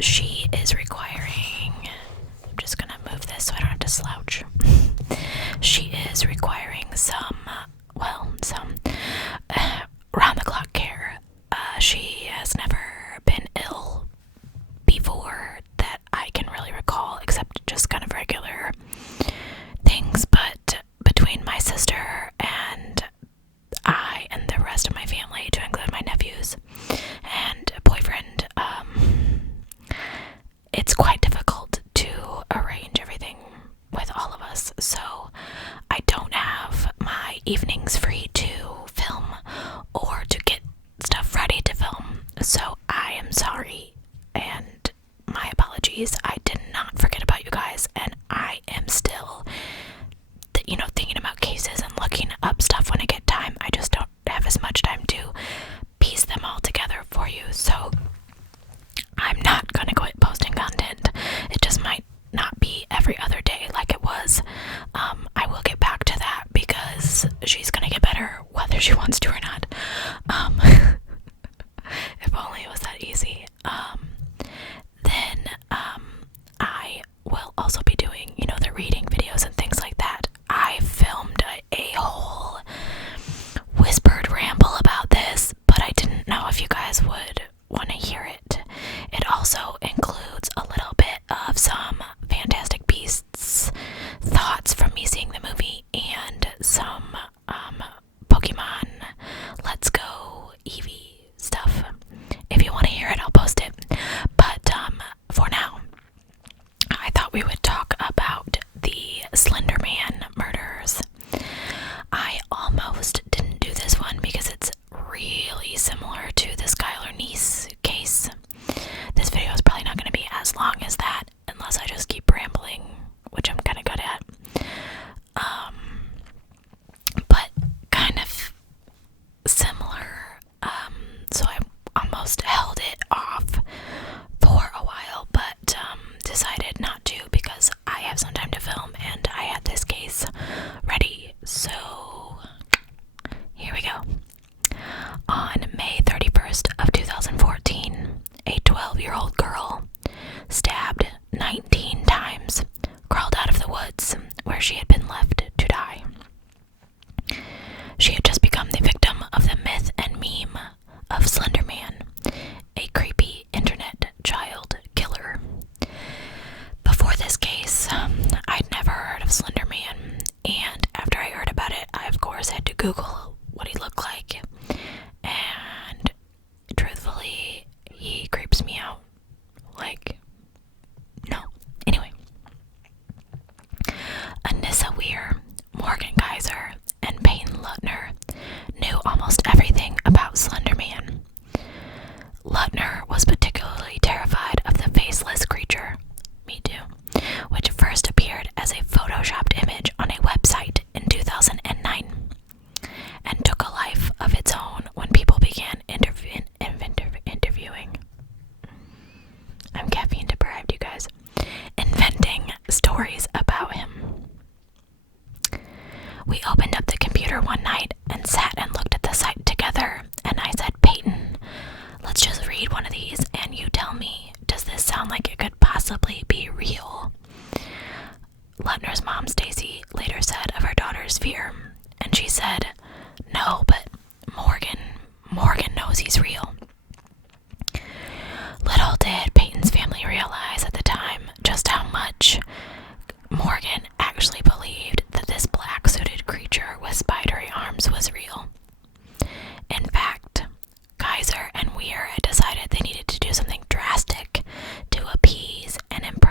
she is requiring, I'm just gonna move this so I don't have to slouch. She is requiring some round the clock care. She has never been ill before that I can really recall, except just kind of regular things. But between my sister and I and the rest of my family, to include my nephews and boyfriend, it's quite difficult to arrange everything with all of us. So I don't have my evenings free to film or to get stuff ready to film. So I am sorry and my apologies. I did not forget about you guys, and I am still, thinking about cases and looking up stuff when I get time. I just don't have as much time to piece them all together for you. So I'm not gonna quit posting content. It just might not be every other day like it was. I will get back to that because she's gonna get better whether she wants to or not. If only it was that easy. Then I will also be doing, the reading videos and things like that. I filmed a whole whispered ramble about this, but I didn't know if you guys would want to hear it. It also includes a little bit of some Fantastic Beasts thoughts from me seeing the movie and some Pokemon Let's Go Eevee stuff. If you want to hear it, I'll post it. But for now, I thought we would talk about the Slenderman murders. I almost didn't do this one because it's really similar to the Skylar Niece case. This video is probably not going to be as long as that unless I just keep rambling, which I'm kind of good at. But kind of similar. So I almost held it off for a while, but decided not to because I have some time to film and I had this case ready. So here we go. On May 31st of 2014, a 12-year-old girl, stabbed 19 times, crawled out of the woods where she had been left to die. She had just become the victim of the myth and meme of Slenderman, a creepy internet child killer. Before this case, I'd never heard of Slenderman, and after I heard about it, I of course had to Google what he looked like, and truthfully, he creeps me out. No. Anyway. Anissa Weir, Morgan Kaiser, and Peyton Lutner knew almost everything about Slenderman. Lutner was particularly terrified of the faceless creature, me too, which first appeared as a photoshopped image on a website in 2009 and took a life of its own when people began interviewing. I'm caffeine deprived, you guys. Inventing stories about him. We opened up the computer one night and sat and looked at the site together, and I said, Peyton, let's just read one of these and you tell me, does this sound like it could possibly be real? Lutner's mom, Stacy, later said of her daughter's fear, and she said, no, but Morgan knows he's real. Little did Peyton's family realize at the time just how much Morgan actually believed that this black-suited creature with spidery arms was real. In fact, Kaiser and Weir had decided they needed to do something drastic to appease and impress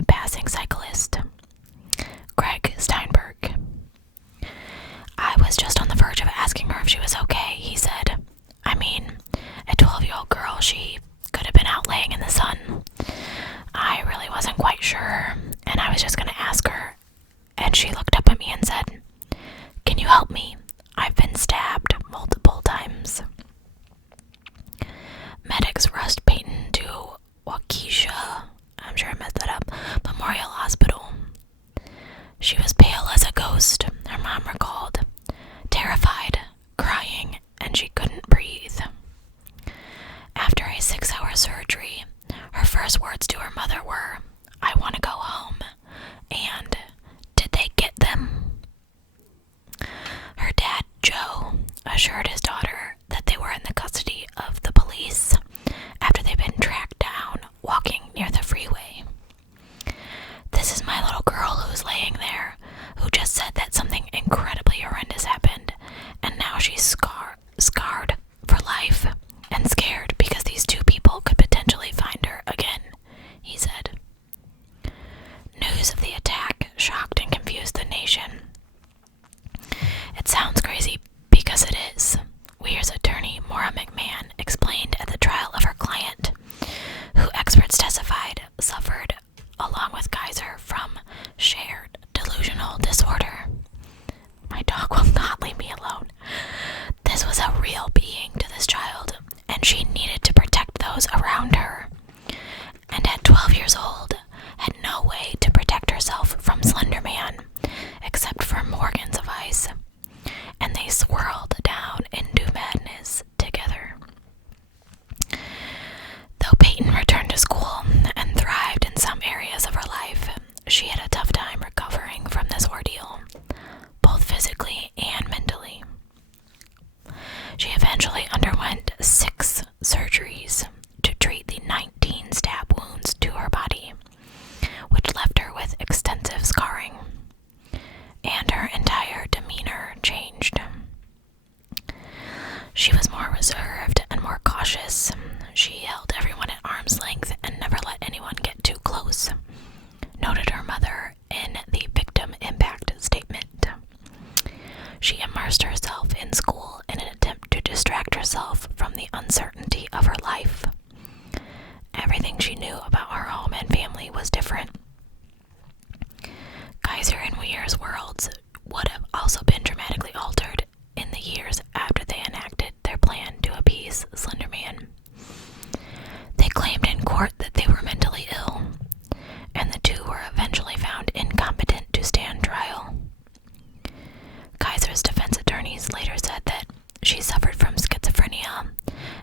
a passing cyclist, Greg Steinberg. I was just on the verge of asking her if she was okay, he said. I mean, a 12-year-old girl, she could have been out laying in the sun. I really wasn't quite sure, and I was just going to ask her. And she looked up at me and said, "Can you help me? I've been stabbed multiple times." Medics rushed Peyton to Waukesha, I'm sure I messed that up, Memorial Hospital. She was pale as a ghost, her mom recalled, terrified, crying, and she couldn't breathe. After a 6-hour surgery, her first words to her mother were, "I want to go home," and "Did they get them?" Her dad, Joe, assured his daughter that they were in the custody of the police after they'd been tracked down walking near the freeway. "This is my little girl who's laying there, who just said that something incredibly horrendous happened, and now she's scarred for life and scared because these two people could potentially find her again," he said. News of the attack shocked and confused the nation. It sounds crazy because it is, Weir's attorney Maura McMahon explained at the trial of her client, who experts testified suffered, along with Kaiser, from shared delusional disorder. My dog will not leave me alone. This was a real being to this child, and she needed to protect those around her. And at 12 years old, had no way to protect herself from Slenderman, except for Morgan's advice. And they swirled down into madness together. Though Peyton returned to school and thrived in some areas of her life, she had a tough time recovering from this ordeal, both physically and mentally. She eventually underwent 6 surgeries to treat the 19 stab wounds to her body, which left her with extensive scarring, and her entire demeanor changed. She was more reserved and more cautious. She held everyone at arm's length and never let anyone get too close, noted her mother in the victim impact statement. She immersed herself in school in an attempt to distract herself from the uncertainty of her life. Everything she knew about her home and family was different. Kaiser and Weir's worlds would have also been dramatically altered in the years after they enacted their plan to appease Slenderman. They claimed in court that they were mentally ill, and the two were eventually found incompetent to stand trial. Kaiser's defense attorneys later said that she suffered from schizophrenia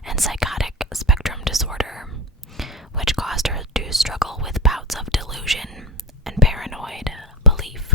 and psychotic spectrum disorder, which caused her to struggle with bouts of delusion and paranoid belief.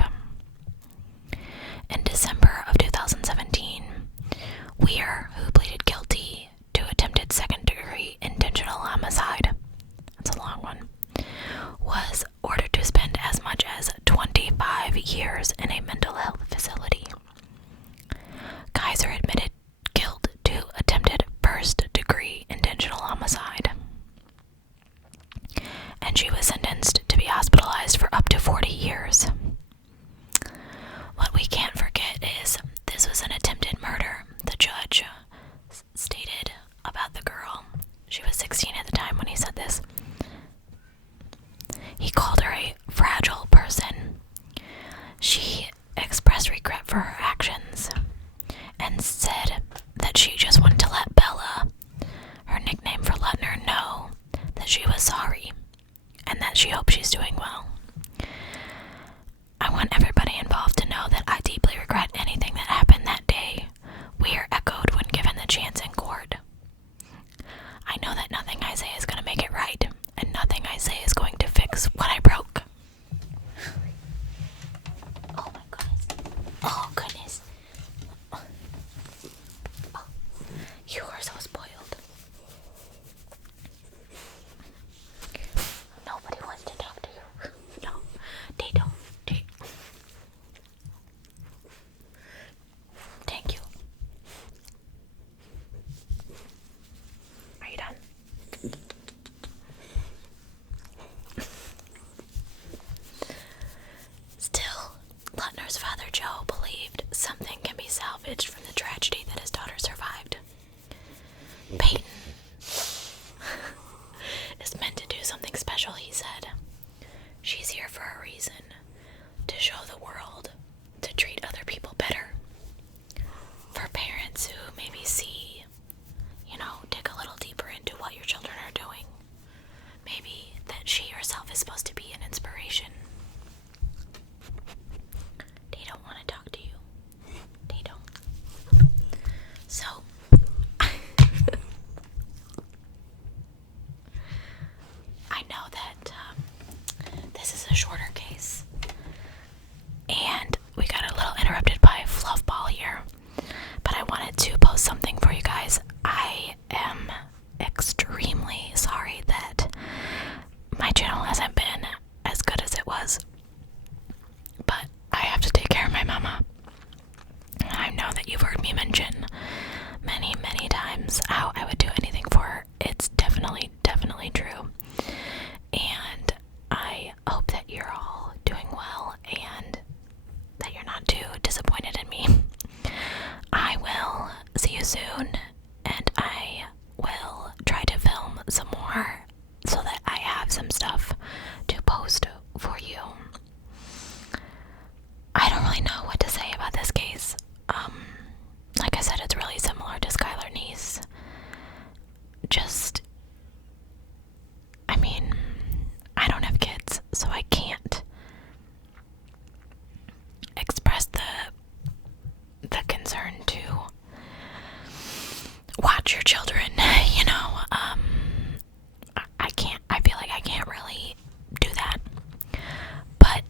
Joe believed something can be salvaged from the tragedy that his daughter survived. Peyton is meant to do something special, he said. She's here for a reason, to show the world to treat other people better. For parents who maybe see, dig a little deeper into what your children are doing. Maybe that she herself is supposed to be an inspiration. They don't want to talk to you. They don't. So, I know that this is a shorter case. And we got a little interrupted by Fluffball here. But I wanted to post something for you guys. I am extremely sorry that my channel hasn't been as good as it was. But I have to take care of my mama. I know that you've heard me mention many, many times how I would do anything for her. It's definitely true. And I hope that you're all doing well and that you're not too disappointed in me. I will see you soon, and I will try to film some more so that I have some stuff to post for you. I don't really know what to say about this case. Like I said, it's really similar to Skylar Neese. I don't have kids, so I can't express the concern to watch your children, I feel like I can't really do that. But,